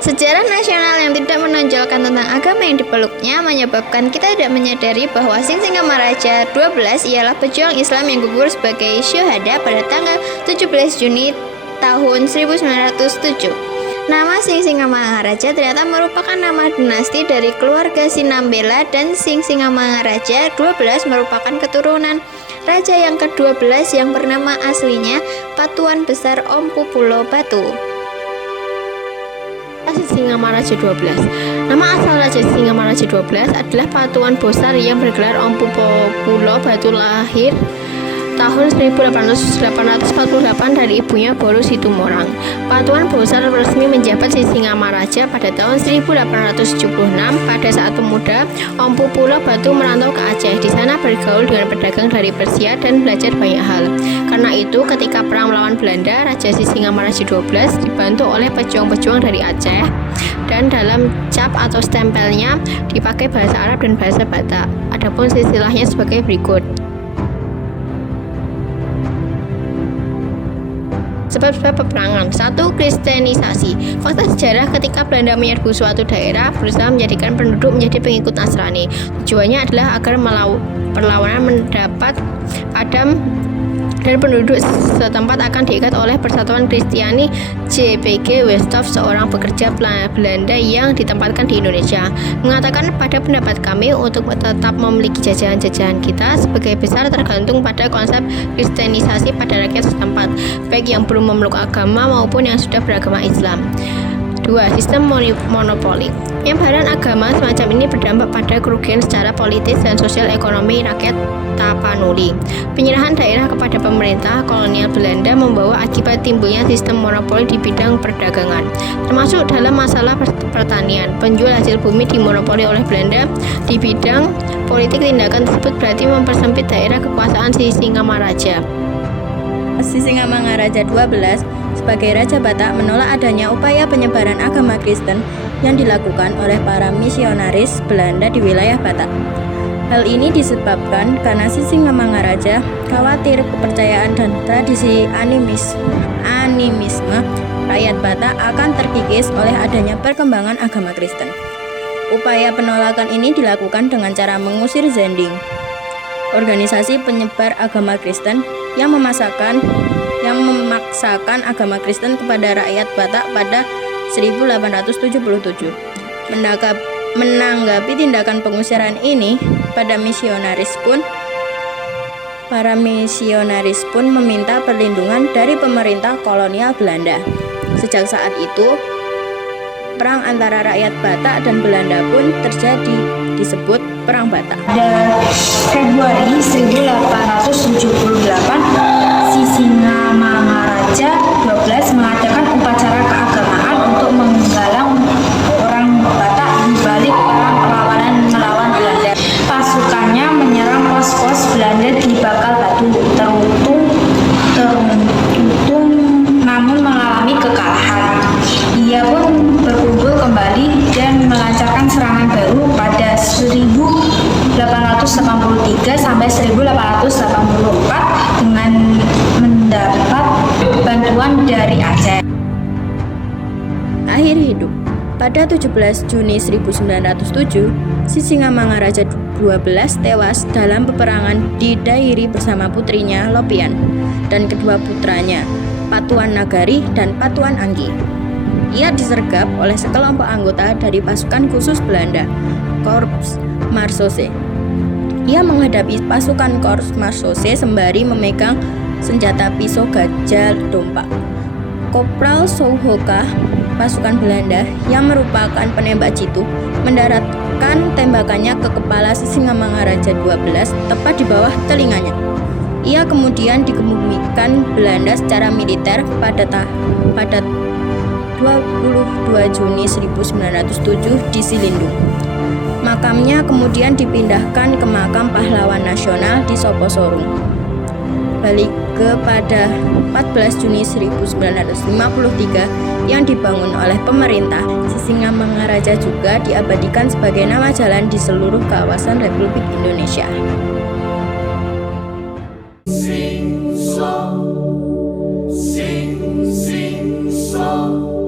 Sejarah nasional yang tidak menonjolkan tentang agama yang dipeluknya menyebabkan kita tidak menyadari bahwa Singamangaraja 12 ialah pejuang Islam yang gugur sebagai syuhada pada tanggal 17 Juni tahun 1907. Nama Singamangaraja ternyata merupakan nama dinasti dari keluarga Sinambela, dan Singamangaraja 12 merupakan keturunan raja yang ke-12 yang bernama aslinya Patuan Besar Ompu Pulo Batu. Singamangaraja 12. Nama asal Raja Singamangaraja 12 adalah Patuan Besar yang bergelar Ompu Pulo Batu, lahir tahun 1848 dari ibunya Boru Situmorang. Patuan Besar resmi menjabat di Singamangaraja pada tahun 1876. Pada saat pemuda, Ompu Pulo Batu merantau ke Aceh. Di sana bergaul dengan pedagang dari Persia dan belajar banyak hal. Karena itu, ketika perang melawan Belanda, Raja Singamangaraja 12 dibantu oleh pejuang-pejuang dari Aceh, dan dalam cap atau stempelnya dipakai bahasa Arab dan bahasa Batak. Adapun istilahnya sebagai berikut. Sebab-sebab peperangan. 1. Kristenisasi. Fakta sejarah ketika Belanda menyerbu suatu daerah, berusaha menjadikan penduduk menjadi pengikut Nasrani. Tujuannya adalah agar perlawanan mendapat padam dan penduduk setempat akan diikat oleh Persatuan Kristiani JPG Westhoff, seorang pekerja Belanda yang ditempatkan di Indonesia. Mengatakan, pada pendapat kami, untuk tetap memiliki jajahan-jajahan kita sebagai besar tergantung pada konsep kristenisasi pada rakyat setempat, baik yang belum memeluk agama maupun yang sudah beragama Islam. 2. Sistem monopoli. Penyebaran agama semacam ini berdampak pada kerugian secara politis dan sosial ekonomi rakyat Tapanuli. Penyerahan daerah kepada pemerintah kolonial Belanda membawa akibat timbulnya sistem monopoli di bidang perdagangan, termasuk dalam masalah pertanian. Penjual hasil bumi dimonopoli oleh Belanda. Di bidang politik, tindakan tersebut berarti mempersempit daerah kekuasaan Singamangaraja. Singamangaraja 12 sebagai Raja Batak menolak adanya upaya penyebaran agama Kristen yang dilakukan oleh para misionaris Belanda di wilayah Batak. Hal ini disebabkan karena Singamangaraja khawatir kepercayaan dan tradisi animisme rakyat Batak akan terkikis oleh adanya perkembangan agama Kristen. Upaya penolakan ini dilakukan dengan cara mengusir Zending, organisasi penyebar agama Kristen yang memaksakan agama Kristen kepada rakyat Batak pada 1877. Menanggapi tindakan pengusiran ini, para misionaris pun meminta perlindungan dari pemerintah kolonial Belanda. Sejak saat itu, perang antara rakyat Batak dan Belanda pun terjadi, disebut Perang Batak. Pada Februari 1878, Singamangaraja 12 mengadakan upacara keagamaan untuk menggalang orang Batak di balik perang perlawanan melawan Belanda. Pasukannya menyerang pos-pos Belanda di Bakal Batu Teruntung namun mengalami kekalahan. Ia pun berkumpul kembali dan melancarkan serangan baru pada 1883 sampai 1884 dengan mendapat bantuan dari Aceh. Akhir hidup. Pada 17 Juni 1907, Singamangaraja 12 tewas dalam peperangan di Dairi bersama putrinya Lopian dan kedua putranya, Patuan Nagari dan Patuan Anggi. Ia disergap oleh sekelompok anggota dari pasukan khusus Belanda, Korps Marsose. Ia menghadapi pasukan Korps Marsose sembari memegang senjata pisau gajah dompa. Kopral Souhoka, pasukan Belanda yang merupakan penembak jitu, mendaratkan tembakannya ke kepala Singamangaraja 12 tepat di bawah telinganya. Ia kemudian dikebumikan Belanda secara militer pada 22 Juni 1907 di Silindung. Makamnya kemudian dipindahkan ke makam pahlawan nasional di Soposorung. Balik pada 14 Juni 1953 yang dibangun oleh pemerintah, Singamangaraja juga diabadikan sebagai nama jalan di seluruh kawasan Republik Indonesia. Sing song, sing song.